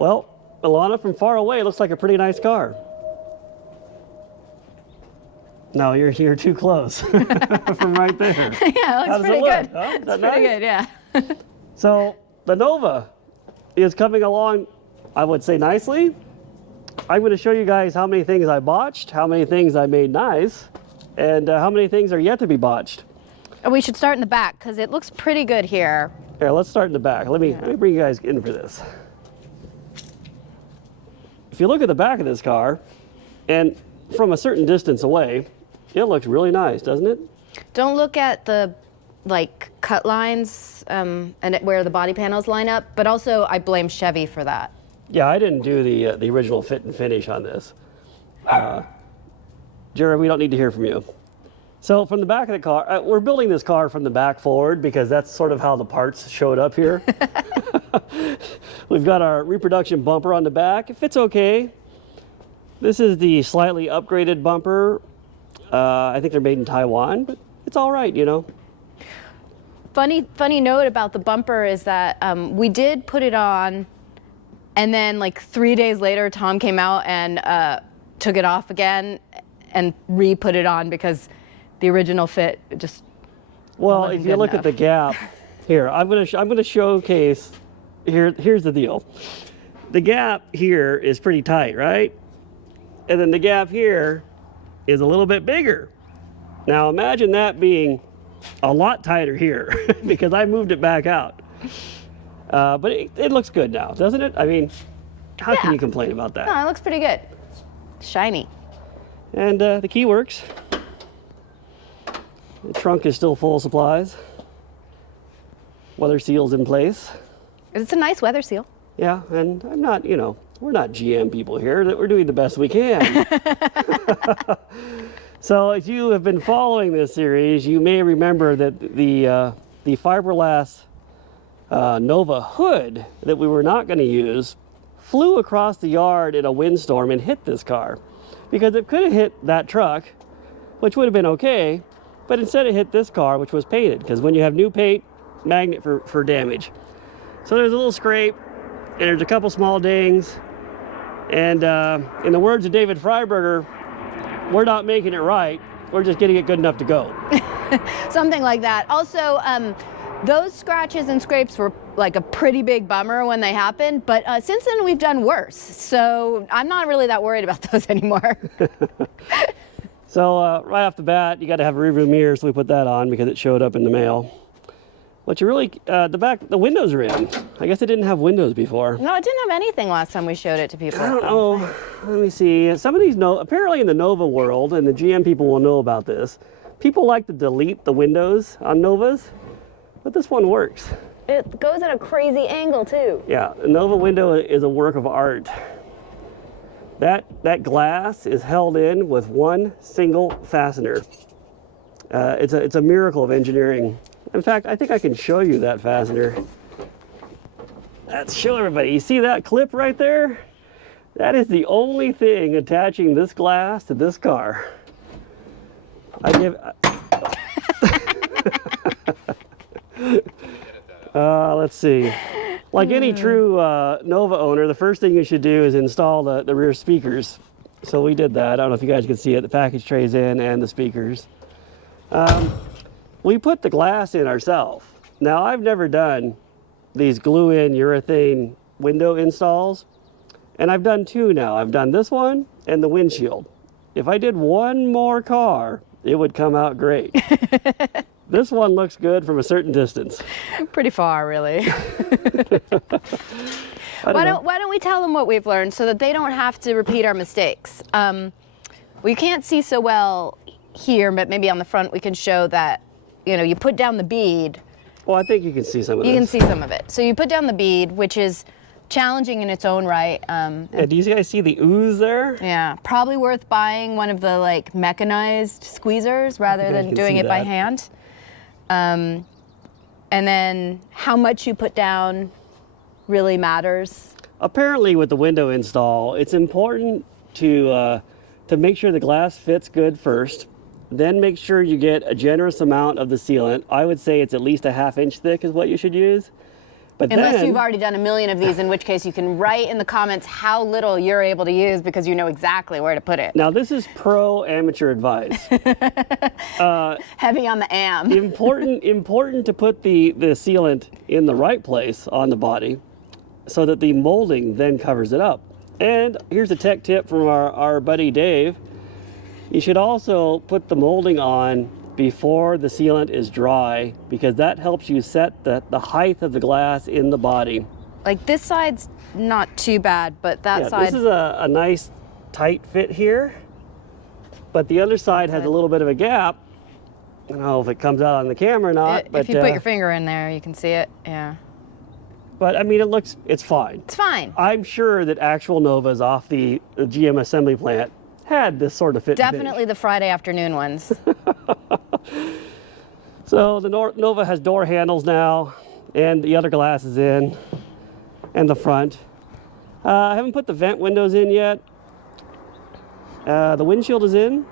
Well, Alana, from far away, it looks like a pretty nice car. No, you're too close from right there. Yeah, it looks pretty good. Huh? Is that It's pretty nice? good, yeah. So the Nova is coming along, I would say, nicely. I'm going to show you guys how many things I botched, how many things I made nice, and how many things are yet to be botched. We should start in the back because it looks pretty good here. Here, let's start in the back. Let me bring you guys in for this. If you look at the back of this car, and from a certain distance away, it looks really nice, doesn't it? Don't look at the cut lines and where the body panels line up, but also I blame Chevy for that. Yeah, I didn't do the original fit and finish on this. Jared, we don't need to hear from you. So from the back of the car, we're building this car from the back forward because that's sort of how the parts showed up here. We've got our reproduction bumper on the back. It fits okay. This is the slightly upgraded bumper. I think they're made in Taiwan, but it's all right, you know. Funny note about the bumper is that we did put it on, and then like 3 days later, Tom came out and took it off again and re-put it on because the original fit just well, wasn't if you good look enough. at the gap here, I'm gonna showcase. Here's the deal. The gap here is pretty tight, right? And then the gap here is a little bit bigger. Now imagine that being a lot tighter here because I moved it back out. But it looks good now, doesn't it? I mean, how can Yeah. you complain about that? No, it looks pretty good. Shiny. And the key works. The trunk is still full of supplies. Weather seal's in place. It's a nice weather seal. Yeah, and I'm not, we're not GM people here. That we're doing the best we can. So if you have been following this series, you may remember that the fiberglass Nova hood that we were not going to use flew across the yard in a windstorm and hit this car. Because it could have hit that truck, which would have been okay, but instead it hit this car, which was painted, because when you have new paint, magnet for damage. So there's a little scrape, and there's a couple small dings, and in the words of David Freiberger, we're not making it right, we're just getting it good enough to go. Something like that. Also, those scratches and scrapes were like a pretty big bummer when they happened, but since then we've done worse. So I'm not really that worried about those anymore. So right off the bat, you got to have a rearview mirror, so we put that on because it showed up in the mail. But you really, the windows are in. I guess it didn't have windows before. No, it didn't have anything last time we showed it to people. I don't know. Let me see. Some of these, apparently in the Nova world, and the GM people will know about this, people like to delete the windows on Novas, but this one works. It goes at a crazy angle too. Yeah, a Nova window is a work of art. That glass is held in with one single fastener. It's a miracle of engineering. In fact, I think I can show you that fastener. Let's show everybody. You see that clip right there? That is the only thing attaching this glass to this car. Let's see. Like any true Nova owner, the first thing you should do is install the rear speakers. So we did that. I don't know if you guys can see it. The package trays in and the speakers. We put the glass in ourselves. Now, I've never done these glue-in urethane window installs, and I've done two now. I've done this one and the windshield. If I did one more car, it would come out great. This one looks good from a certain distance. Pretty far, really. Why don't we tell them what we've learned so that they don't have to repeat our mistakes? We can't see so well here, but maybe on the front we can show that, you put down the bead. Well, I think you can see some of this. You can see some of it. So you put down the bead, which is challenging in its own right. Yeah, do you guys see the ooze there? Yeah, probably worth buying one of the mechanized squeezers rather than doing it by hand. And then how much you put down really matters. Apparently with the window install, it's important to make sure the glass fits good first. Then make sure you get a generous amount of the sealant. I would say it's at least a 1/2 inch thick is what you should use. But Unless then, you've already done a million of these, in which case you can write in the comments how little you're able to use because you know exactly where to put it. now this is pro amateur advice. Heavy on the am. important to put the sealant in the right place on the body so that the molding then covers it up. And here's a tech tip from our buddy Dave. You should also put the molding on before the sealant is dry, because that helps you set the height of the glass in the body. Like this side's not too bad, but that Yeah, side. this is a nice tight fit here, but the other side has a little bit of a gap. I don't know if it comes out on the camera or not. If you put your finger in there, you can see it. Yeah. But I mean, it's fine. It's fine. I'm sure that actual Novas off the GM assembly plant had this sort of fit. Definitely the Friday afternoon ones. So the Nova has door handles now, and the other glass is in, and the front. I haven't put the vent windows in yet. The windshield is in.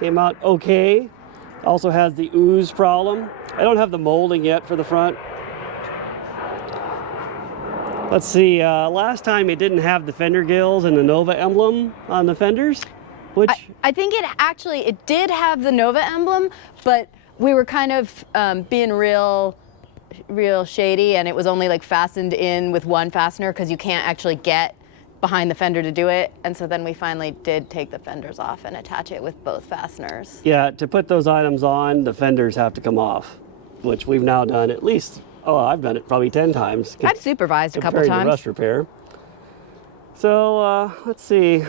Came out okay. Also has the ooze problem. I don't have the molding yet for the front. Let's see, last time it didn't have the fender gills and the Nova emblem on the fenders, which... I think it did have the Nova emblem, but we were kind of being real shady, and it was only like fastened in with one fastener because you can't actually get behind the fender to do it. And so then we finally did take the fenders off and attach it with both fasteners. Yeah, to put those items on, the fenders have to come off, which we've now done at least, I've done it probably 10 times. I've supervised a couple compared to times. rust repair. So let's see.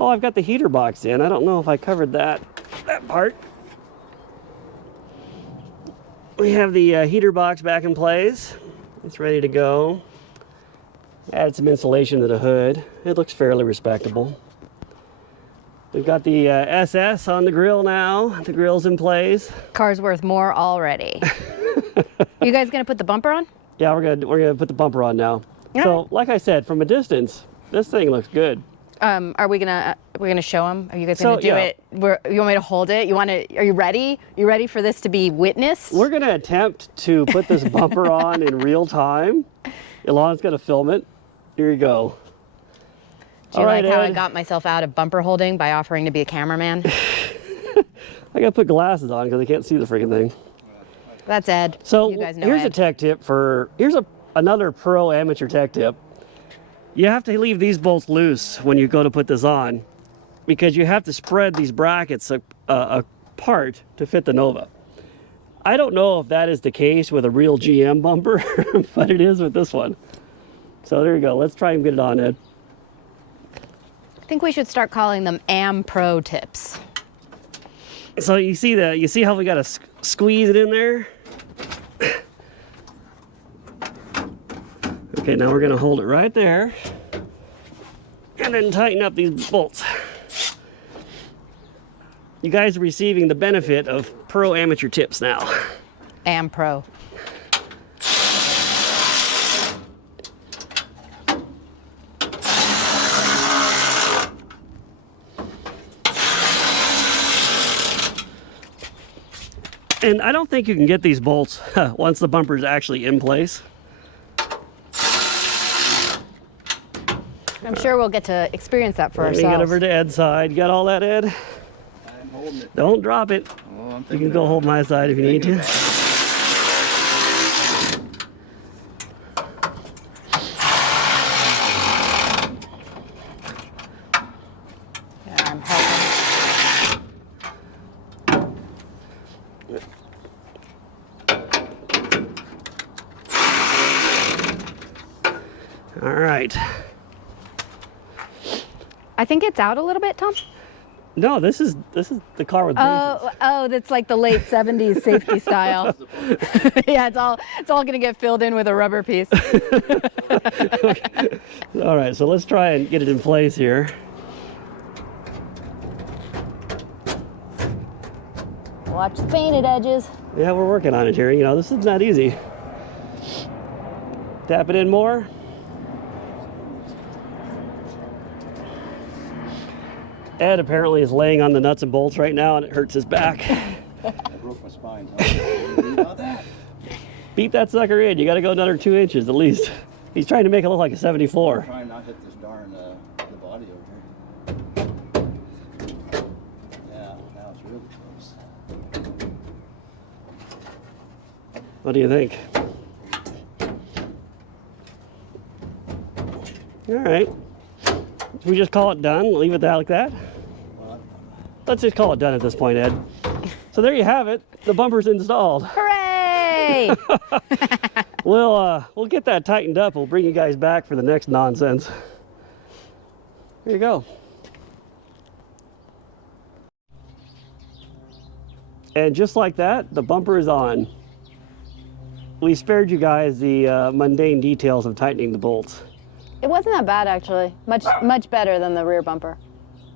Oh, I've got the heater box in. I don't know if I covered that part. We have the heater box back in place. It's ready to go. Added some insulation to the hood. It looks fairly respectable. We've got the SS on the grill now. The grill's in place. Car's worth more already. You guys gonna put the bumper on? Yeah, we're gonna put the bumper on now. Yeah. So, like I said, from a distance, this thing looks good. Are we gonna show them? Are you guys gonna So, do it? You want me to hold it? Are you ready? You ready for this to be witnessed? We're gonna attempt to put this bumper on in real time. Ilana's gonna film it. Here you go. Do you like how I Ed. got myself out of bumper holding by offering to be a cameraman? I gotta put glasses on because I can't see the freaking thing. That's Ed. So you guys know here's Ed. a tech tip here's another pro amateur tech tip. You have to leave these bolts loose when you go to put this on, because you have to spread these brackets apart to fit the Nova. I don't know if that is the case with a real GM bumper, but it is with this one. So there you go. Let's try and get it on, Ed. I think we should start calling them AM Pro tips. So you see how we got to squeeze it in there? Okay, now we're gonna hold it right there and then tighten up these bolts. You guys are receiving the benefit of pro amateur tips now. AM Pro. And I don't think you can get these bolts once the bumper is actually in place. I'm sure we'll get to experience that for Let me ourselves. get over to Ed's side. You got all that, Ed? I'm holding it. Don't drop it. Oh, I'm You thinking can go about hold my side if you need to. Yeah, I'm helping. All right. I think it's out a little bit, Tom. No, this is the car with braces. Oh, that's like the late '70s safety style. Yeah, it's all gonna get filled in with a rubber piece. All right, so let's try and get it in place here. Watch the painted edges. Yeah, we're working on it here. You know, this is not easy. Tap it in more. Ed apparently is laying on the nuts and bolts right now, and it hurts his back. I broke my spine. Huh? You read about that? Beat that sucker in. You got to go another 2 inches at least. He's trying to make it look like a 74. Try and not hit this darn the body over here. Yeah, now it's really close. What do you think? All right. Should we just call it done? Leave it like that? Let's just call it done at this point, Ed. So there you have it. The bumper's installed. Hooray! We'll get that tightened up. We'll bring you guys back for the next nonsense. Here you go. And just like that, the bumper is on. We spared you guys the mundane details of tightening the bolts. It wasn't that bad, actually. Much better than the rear bumper.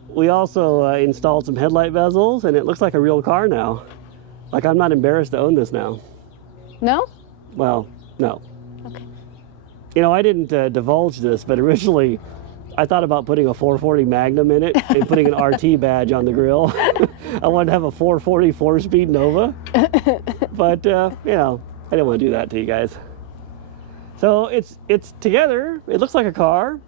We also installed some headlight bezels, and it looks like a real car now. Like, I'm not embarrassed to own this now. No? Well, no. Okay. You know, I didn't divulge this, but originally I thought about putting a 440 Magnum in it and putting an RT badge on the grill. I wanted to have a 440 4-speed Nova. But, you know, I didn't want to do that to you guys. So it's together. It looks like a car.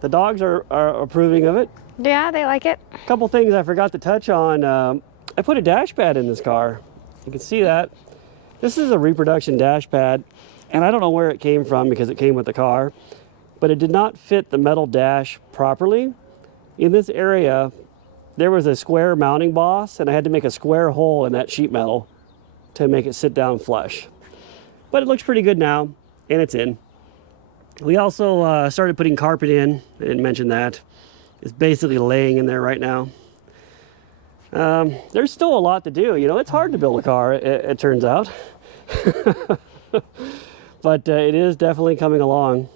The dogs are approving of it. Yeah, they like it. A couple things I forgot to touch on. I put a dash pad in this car. You can see that. This is a reproduction dash pad, and I don't know where it came from because it came with the car, but it did not fit the metal dash properly. In this area, there was a square mounting boss, and I had to make a square hole in that sheet metal to make it sit down flush. But it looks pretty good now, and it's in. We also started putting carpet in. I didn't mention that. It's basically laying in there right now. There's still a lot to do. You know, it's hard to build a car, it turns out. But it is definitely coming along.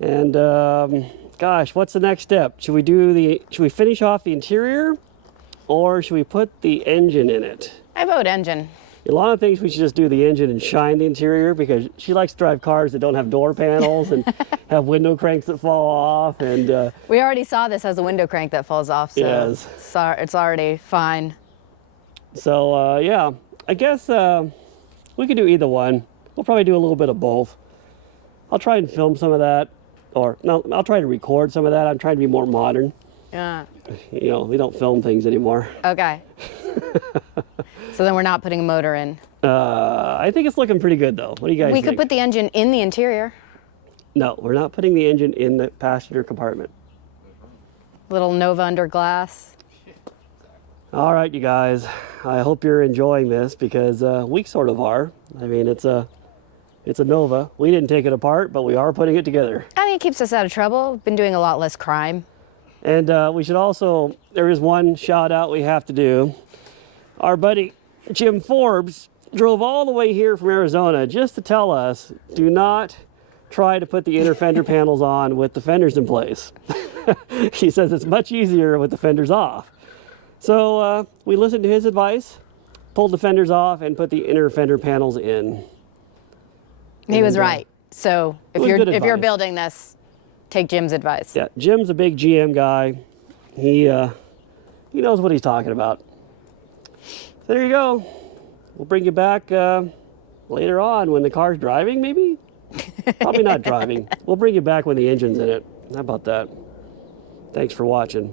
And gosh, what's the next step? Should we finish off the interior, or should we put the engine in it? I vote engine. Ilana thinks we should just do the engine and shine the interior because she likes to drive cars that don't have door panels and have window cranks that fall off. And We already saw this as a window crank that falls off, so yes. it's already fine. So yeah, I guess we could do either one. We'll probably do a little bit of both. I'll try and film some of that, or no, I'll try to record some of that. I'm trying to be more modern. Yeah. You know, we don't film things anymore. Okay. So then we're not putting a motor in. I think it's looking pretty good though. What do you guys We think? could put the engine in the interior. No, we're not putting the engine in the passenger compartment. Little Nova under glass. All right, you guys. I hope you're enjoying this because we sort of are. I mean, it's a Nova. We didn't take it apart, but we are putting it together. I mean, it keeps us out of trouble. We've been doing a lot less crime. And we should also, there is one shout out we have to do. Our buddy Jim Forbes drove all the way here from Arizona just to tell us, do not try to put the inner fender panels on with the fenders in place. He says it's much easier with the fenders off. So we listened to his advice, pulled the fenders off, and put the inner fender panels in. He was right. So was if good you're advice. building this, take Jim's advice. Yeah, Jim's a big GM guy. He knows what he's talking about. So there you go. We'll bring you back later on when the car's driving, maybe? Probably not driving. We'll bring you back when the engine's in it. How about that? Thanks for watching.